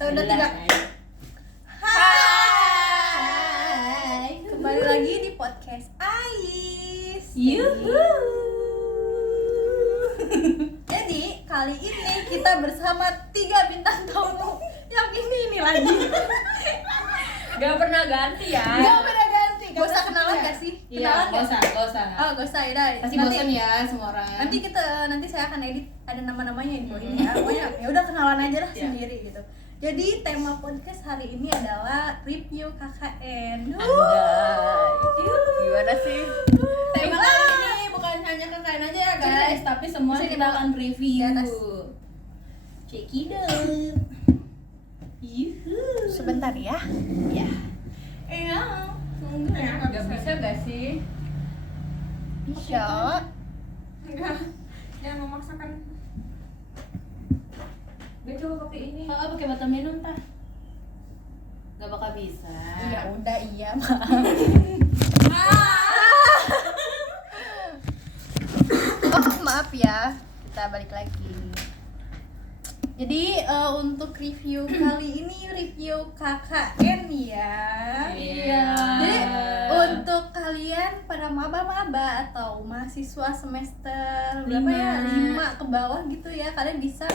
Udah 3. Hai. Kembali lagi di podcast Ais. Yuhu. Jadi kali ini kita bersama 3 bintang tamu. Yang ini lagi. Gak pernah ganti ya. Gak pernah ganti. Gak usah kenalan gak sih? Iya, Kenalan gak usah. Oh, gak usah, yaudah. Pasti bosan ya semua orang. Nanti saya akan edit ada nama-namanya di bawah ini ya. Pokoknya ya udah kenalan aja lah Iya. sendiri gitu. Jadi tema podcast hari ini adalah review KKN. Gimana sih? Tema Kita lah. ini bukan hanya KKN aja ya guys, tapi semua Sini, kita Mbak. akan review. Di atas. Check it out. Yuhu. Sebentar ya. Ya. Tunggu ya. Gak bisa gak sih? Bisa. Enggak, jangan memaksakan. Gue coba pakai ini. Oh, pakai botol minum tah. Gak bakal bisa. Ya udah iya, maaf. Oh, maaf ya. Kita balik lagi. Jadi untuk review kali ini review KKN ya. Iya. Jadi untuk kalian para maba-maba atau mahasiswa semester berapa ya? 5 ke bawah gitu ya, kalian bisa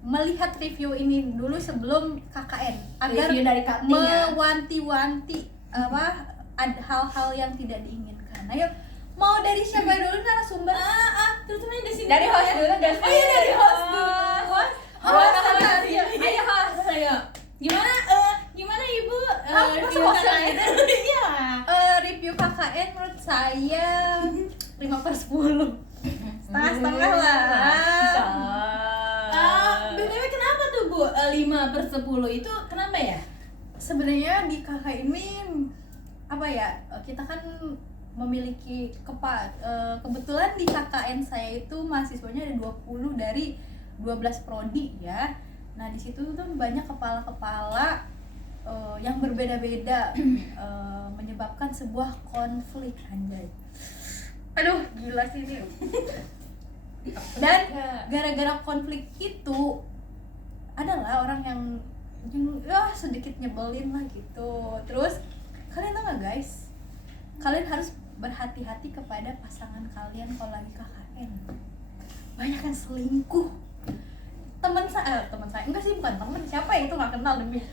melihat review ini dulu sebelum KKN agar Review dari cutting ya. mewanti-wanti ada hal-hal yang tidak diinginkan. Ayo, mau dari siapa dulu narasumber? Terus di sini. Dari host dulu guys. Oh iya, dari host dulu. Host, Ayo host. Ayo. Gimana Ibu? Masa Review host KKN? aja? Iya. Review KKN menurut saya 5/10. Setengah-setengah lah. BTW kenapa tuh Bu? 5/10 itu kenapa ya? Sebenarnya di KK ini apa ya? Kita kan memiliki kebetulan di KKN saya itu mahasiswanya ada 20 dari 12 prodi ya. Nah, di situ tuh banyak kepala-kepala yang berbeda-beda menyebabkan sebuah konflik, anjay. Aduh, gila sih ini. Dan gara-gara konflik itu adalah orang yang sedikit nyebelin lah gitu. Terus kalian tau gak guys, kalian harus berhati-hati kepada pasangan kalian kalau lagi KKN. Banyak yang selingkuh. Teman saya enggak sih, bukan teman, siapa ya itu, nggak kenal demi.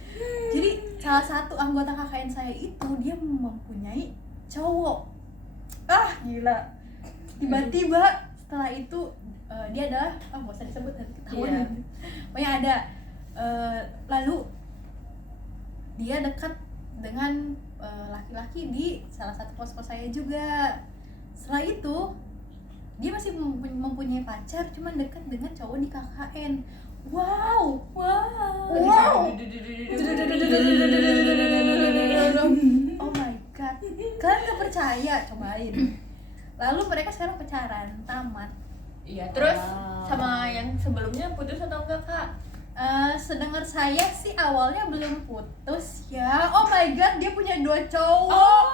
Jadi salah satu anggota KKN saya itu dia mempunyai cowok. Gila. Tiba-tiba setelah itu dia adalah nggak usah disebut nanti ketahuan. Iya. Pokoknya ada lalu dia dekat dengan laki-laki di salah satu kos-kos saya juga. Setelah itu dia masih mempunyai pacar, cuman dekat dengan cowok di KKN. Wow. Oh my god, kalian gak percaya? Cobain. Lalu mereka sekarang pacaran, tamat. Iya, terus sama yang sebelumnya putus atau enggak, Kak? Sedengar saya sih awalnya belum putus ya. Oh my god, dia punya 2 cowok.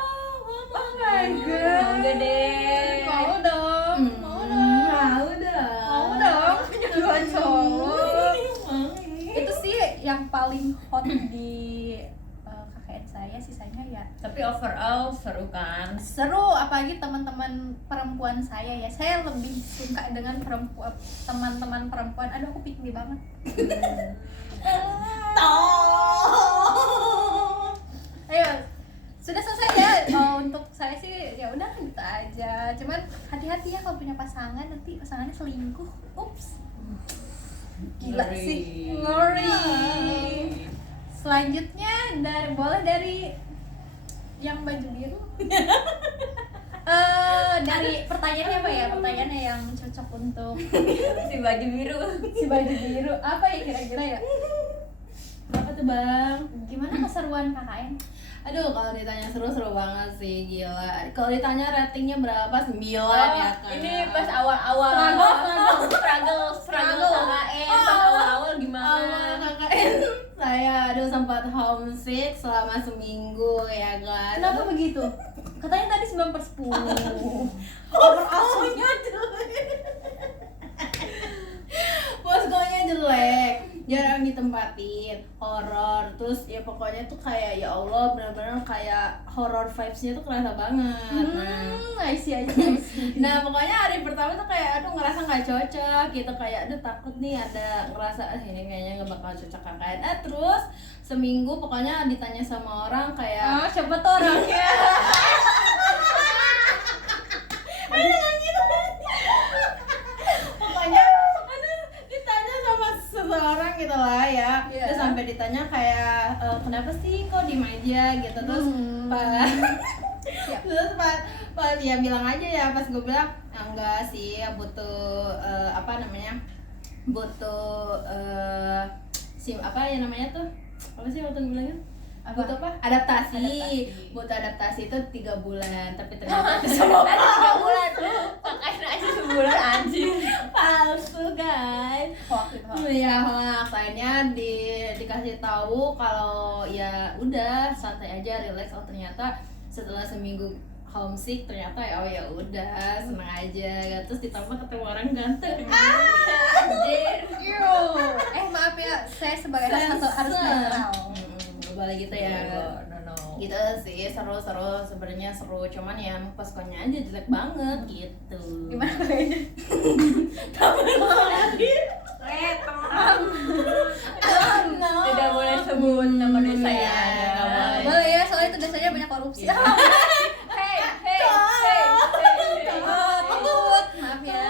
Oh my god. Enggak deh. Mau dong. Punya 2 cowok. Itu sih yang paling hot di KKN saya. Sisanya ya Tapi overall seru kan? seru, apalagi teman-teman perempuan saya ya. Saya lebih suka dengan teman-teman perempuan. Aduh, aku pick me banget. Ayo, sudah selesai ya. Untuk saya sih ya udah gitu aja. Cuman hati-hati ya kalau punya pasangan, nanti pasangannya selingkuh. Ups. Gila Ngeri. sih. Ngeri. Selanjutnya boleh dari yang baju biru. Dari pertanyaannya apa ya? Pertanyaannya yang cocok untuk Si baju biru. si baju biru. Apa ya kira-kira ya? Apa tuh, Bang? Gimana keseruan KKN? Aduh, kalau ditanya seru-seru banget sih, gila. Kalau ditanya ratingnya berapa? 9 ya kan. Ini pas awal-awal. Struggle KKN. Pas awal-awal gimana? Awal KKN saya sempat homesick selama seminggu ya kan. Kenapa begitu? Katanya tadi 9/10. Poskonya jelek. jarang ditempatin, horor, terus ya pokoknya tuh kayak ya Allah benar-benar kayak horror vibes-nya tuh kerasa banget. I see. Nah pokoknya hari pertama tuh kayak aduh ngerasa nggak cocok gitu, kayak aduh takut nih ada ngerasa ini kayaknya nggak bakal cocok KKN. Terus seminggu pokoknya ditanya sama orang kayak Siapa tuh orangnya? pokoknya aduh, ditanya sama seseorang gitu lah ya. Iya. Terus sampai ditanya kayak kenapa sih kok diem aja gitu. Terus pas terus pas dia bilang aja ya, pas gue bilang enggak sih butuh apa namanya, butuh apa ya namanya tuh, apa sih waktu gue bilangnya, butuh apa, adaptasi. Butuh adaptasi itu 3 bulan, tapi ternyata itu semua 3 bulan tuh KKN aja sebulan anjir. palsu guys. Iya hoax. Akhirnya dikasih tahu kalau ya udah santai aja, relax. Oh ternyata setelah seminggu homesick ternyata ya udah seneng aja. Terus ditambah ketemu orang ganteng. Anjir. Maaf ya, saya sebagai satu harus netral. Boleh gitu ya. No. Gitu sih, seru sebenarnya seru, cuman ya pas konya aja jelek banget gitu. Gimana kayaknya? Tidak boleh sebut nama desa ya. Nggak boleh. Boleh ya, soalnya itu desanya banyak korupsi. Hey. Takut, maaf ya.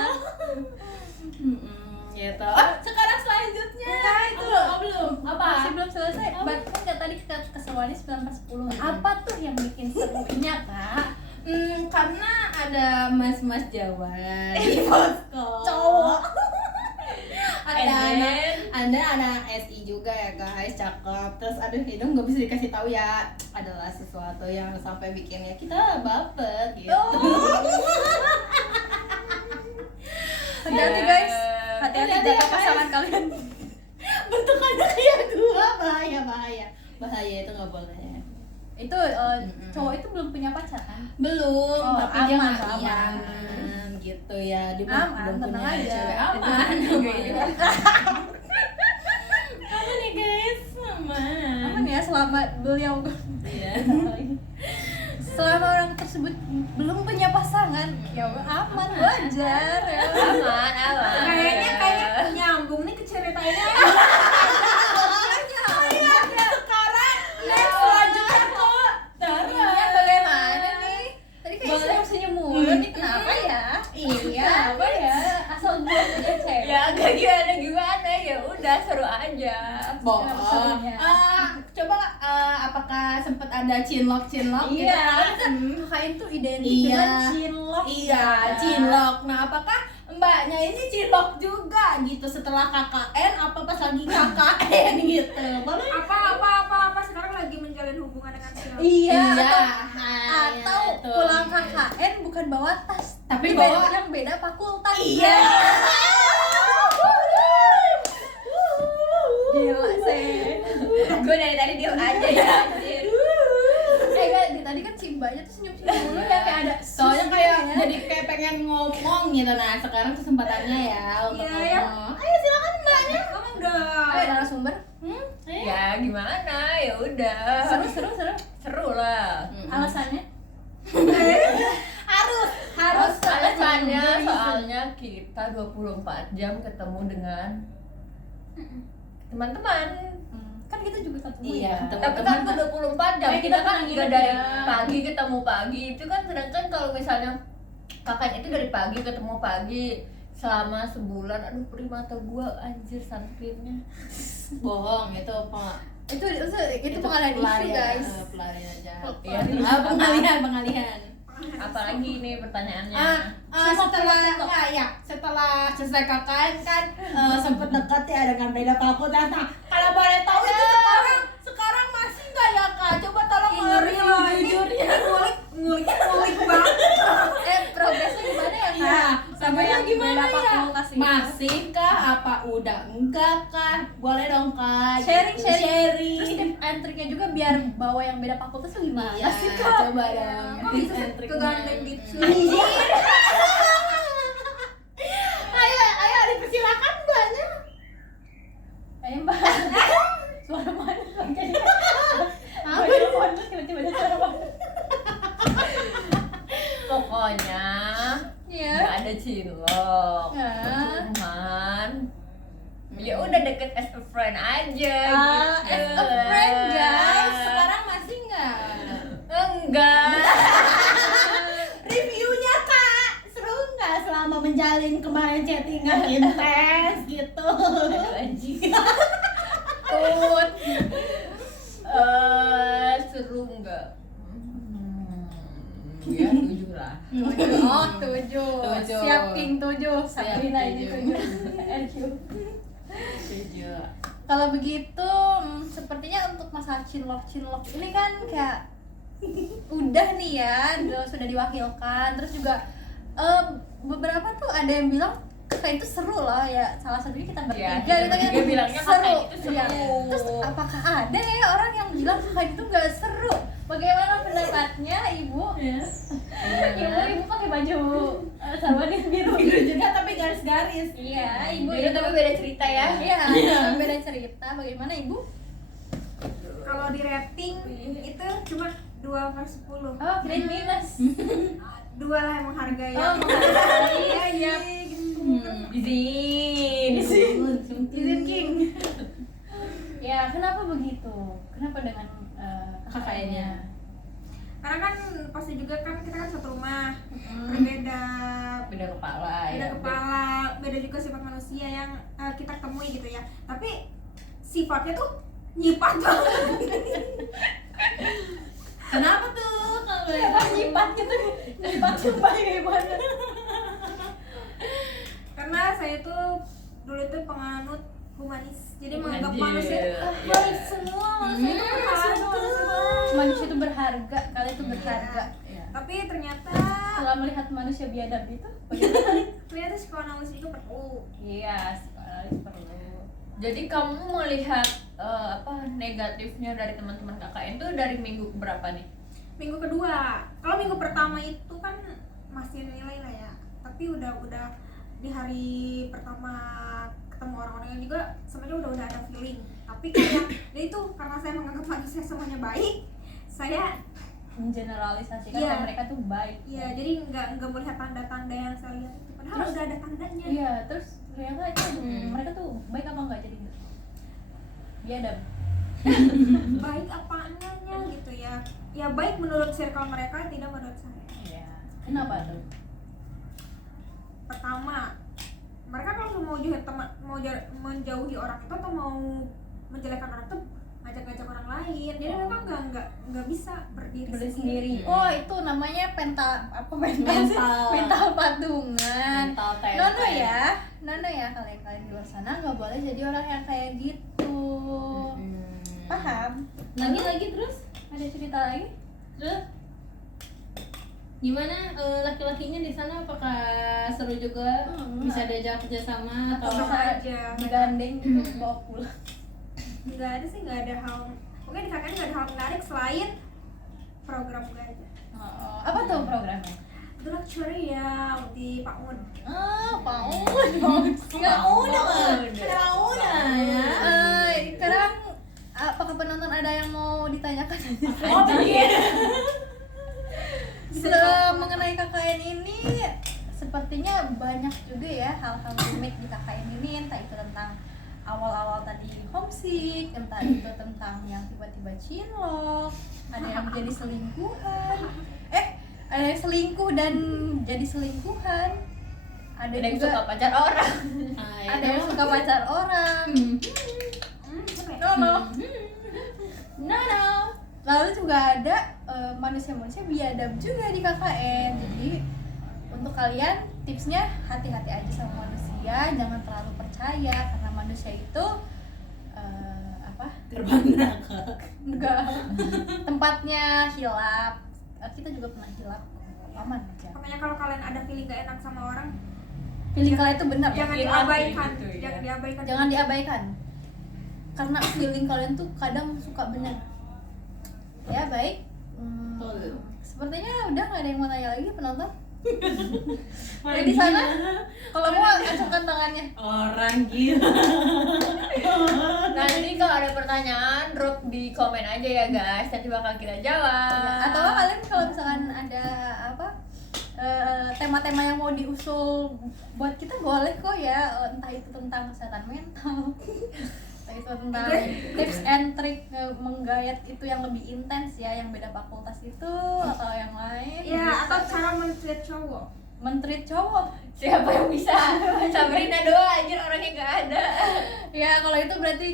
Gitu. Sekarang selanjutnya. Itu belum. Apa? Masih belum selesai. Bahkan nggak tadi keseruannya 9/10. Apa tuh yang bikin serunya, Kak? Karena ada mas-mas Jawa di posko. Cowok. Ada anak SI juga ya guys, cakep. Terus aduh hidung nggak bisa dikasih tahu ya, adalah sesuatu yang sampai bikinnya kita baper gitu. Hati-hati guys. Hati-hati jaga pasangan kalian. Bentukannya kayak gua, bahaya itu nggak boleh. Itu cowok itu belum punya pacar kan? Belum, Oh, tapi dia aman, makian aman. gitu ya. Dia Aman, belum tenang punya aja. cewek. Aman nih guys, Aman ya selama beliau. Iya. Selama orang tersebut belum punya pasangan, ya aman, wajar ya. Aman. Kayaknya nyambung nih ke ceritainnya. Sekarang next selanjutnya tuh Iya, bagaimana nih? Tadi kayak senyum-senyum mulu nih, kenapa ya? Iya. Kenapa ya? Asal gue punya cewek. Ya agak gimana ya udah seru aja. bohong. serunya? Coba apakah sempat ada cinlok gitu Iya, kan? KKN tuh identik Iya. dengan cinlok. Iya, cinlok. Nah, apakah mbaknya ini cinlok juga gitu setelah KKN apa pas lagi KKN gitu? Boleh? Apa sekarang lagi menjalin hubungan dengan siapa? Iya, Nah, atau itu. pulang KKN bukan bawa tas, Tapi beda bawa- yang beda fakultas. Iya. Gila sih. Gue dari tadi diem aja ya anjir. Enggak, tadi kan si mbaknya tuh senyum-senyum dulu ya kayak ada Soalnya sus kayak gitu ya. jadi kayak pengen ngomong gitu. Nah, sekarang kesempatannya ya untuk Iya, ya. ngomong. Ayo silakan mbaknya. Kamu udah. Ayo narasumber. Ya gimana ya udah. Seru. Seru lah. Alasannya? Harus Alasannya soalnya kita 24 jam ketemu dengan teman-teman. Kan kita juga ketemu Iya, ya. Tapi kan tuh 24 jam, Kayak kita kita kan pernah juga nginep dari ya. pagi ketemu pagi. Itu kan sedangkan kalau misalnya kakaknya itu dari pagi ketemu pagi selama sebulan. Aduh perih mata gua anjir sunscreennya. bohong itu Itu pengalihan isu guys. Pelarian aja. Iya. Pengalihan. Apalagi nih pertanyaannya. Setelah selesai KKN kan sempet dekat ya dengan beda fakultas. Nah, kalau boleh tahu itu sekarang masih nggak ya Kak? Coba tolong Ngeri loh, ini jujur ya. ngulik banget. Progresnya gimana ya kak? Iya, sampainya gimana beda ya? fakultas ini? Masih kah? Apa udah enggak kah? Boleh dong Kak. Sharing. Sharing. Terus tips and triknya juga biar bawa yang beda fakultas tuh gimana Iya, sih kak? coba dong. Kok Tips bisa and triknya. kegandeng gitu? Anjir. ayo dipersilakan mbaknya. Ayo mbak. As a friend guys, sekarang masih nggak? Enggak. Reviewnya Kak, seru nggak selama menjalin kemarin chattingan intens gitu? Aduh anjing. Tut. Seru enggak? Ya 7 lah. Oh, 7. Tujuh. Siap King 7. Siap, Sabrina ini 7. 7. 7. Kalau begitu, sepertinya untuk masalah cinlok ini kan kayak udah nih ya, sudah diwakilkan. Terus juga beberapa tuh ada yang bilang kakak itu seru loh ya. Salah satunya kita bertiga, kita kita kan bertiga bilangnya seru. kakak itu seru. Iya. Terus apakah ada ya orang yang bilang kakak itu nggak seru? Bagaimana pendapatnya ibu? Ibu pakai baju sahabat biru. Biru juga tapi garis-garis. Iya, ibu Beda tapi beda cerita ya. Iya, beda cerita. Bagaimana ibu? Kalau di rating itu cuma 2/10. Oh, kirain minus. 2 lah yang menghargai. Oh, menghargai. Iya, iya gitu. Izin. Izin King. Ya, kenapa begitu? Kenapa dengan kakaknya? Karena kan pasti juga kan kita kan satu rumah, berbeda Beda kepala beda ya. kepala, beda juga sifat manusia yang kita temui gitu ya. Tapi sifatnya tuh nyipat banget. Kenapa tuh kalau boleh Kenapa tahu? nyipatnya tuh nyipat gimana? Karena saya tuh dulu tuh penganut humanis. Jadi menganggap Anjir, manusia itu iya. baik semua, manusia itu berharga. Manusia itu berharga, kalian itu berharga. Iya. Tapi ternyata Setelah melihat manusia biadab itu, bagaimana? ternyata psikoanalisis itu perlu. Iya, sekali perlu. Jadi kamu melihat negatifnya dari teman-teman KKN itu dari minggu berapa nih? Minggu kedua. Kalau minggu pertama itu kan masih nilai lah ya. Tapi udah di hari pertama ketemu orang-orangnya juga sebenarnya udah ada feeling. Tapi kayak ya itu karena saya menganggap manusia semuanya baik, saya Mengeneralisasikan Iya. bahwa mereka tuh baik. ya jadi nggak melihat tanda-tanda yang saya lihat itu. Padahal Terus? udah ada tandanya. Iya, terus ternyata itu mereka tuh baik apa enggak jadi biadab. Baik apanya gitu ya. Ya baik menurut circle mereka, tidak menurut saya. Iya. Kenapa tuh? Pertama, mereka kalau menjauhi orang itu atau mau menjelekkan orang itu ngajak-ngajak orang lain. Jadi mereka nggak bisa berdiri Sendiri. Oh, itu namanya mental patungan. Mental tempe. Nono ya kalian di luar sana nggak boleh jadi orang yang kayak gitu. Paham? Lagi terus Ada cerita lagi? terus gimana laki-lakinya di sana, apakah seru juga? Bisa diajak kerjasama atau Sama aja. Digandeng gitu bawa pulang. Nggak ada sih, nggak ada hal. Mungkin di KKN nggak ada hal menarik selain program gue aja. Apa tuh programnya? The Luxury ya di Pak Mun. ya. Sekarang apakah penonton ada yang mau ditanyakan? Oh iya. Mengenai KKN ini sepertinya banyak juga ya hal-hal rumit di KKN ini, entah itu tentang awal-awal tadi homesick, entah itu tentang yang tiba-tiba cinlok, ada yang jadi selingkuhan, ada yang selingkuh dan jadi selingkuhan, ada Ada yang juga suka pacar orang. ada yang suka pacar orang. No. Lalu juga ada manusia-manusia biadab juga di KKN. Jadi untuk kalian tipsnya hati-hati aja sama manusia, jangan terlalu percaya karena manusia itu Gerbang neraka. enggak tempatnya hilap. Kita juga pernah hilap, aman aja. Makanya kalau kalian ada feeling gak enak sama orang, Feeling kalian itu benar, jangan hilang diabaikan, gitu, ya. jangan diabaikan. jangan diabaikan. Karena feeling kalian tuh kadang suka benar. Ya baik. Betul. Sepertinya udah nggak ada yang mau tanya lagi penonton. Yang di sana, kalau mau acungkan tangannya. Orang gila. Nanti kalau ada pertanyaan drop di komen aja ya guys, nanti bakal kita jawab. Atau kalian kalau misalkan ada tema-tema yang mau diusul buat kita boleh kok ya, entah itu tentang kesehatan mental, entah itu tentang tips and trick menggayat itu yang lebih intens ya, yang beda fakultas itu atau yang lain. Ya, atau cara men-treat cowok. Men-treat cowok. Siapa yang bisa? Sabrina doang anjir, orangnya nggak ada. Ya kalau itu berarti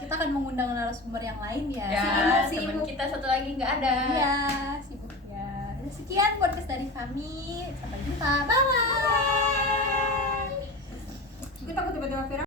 kita akan mengundang narasumber yang lain ya. Ya, Sibuk. teman kita satu lagi nggak ada. Iya, sibuk ya. Sekian podcast dari kami. Sampai jumpa. Bye bye. Kita tiba-tiba viral.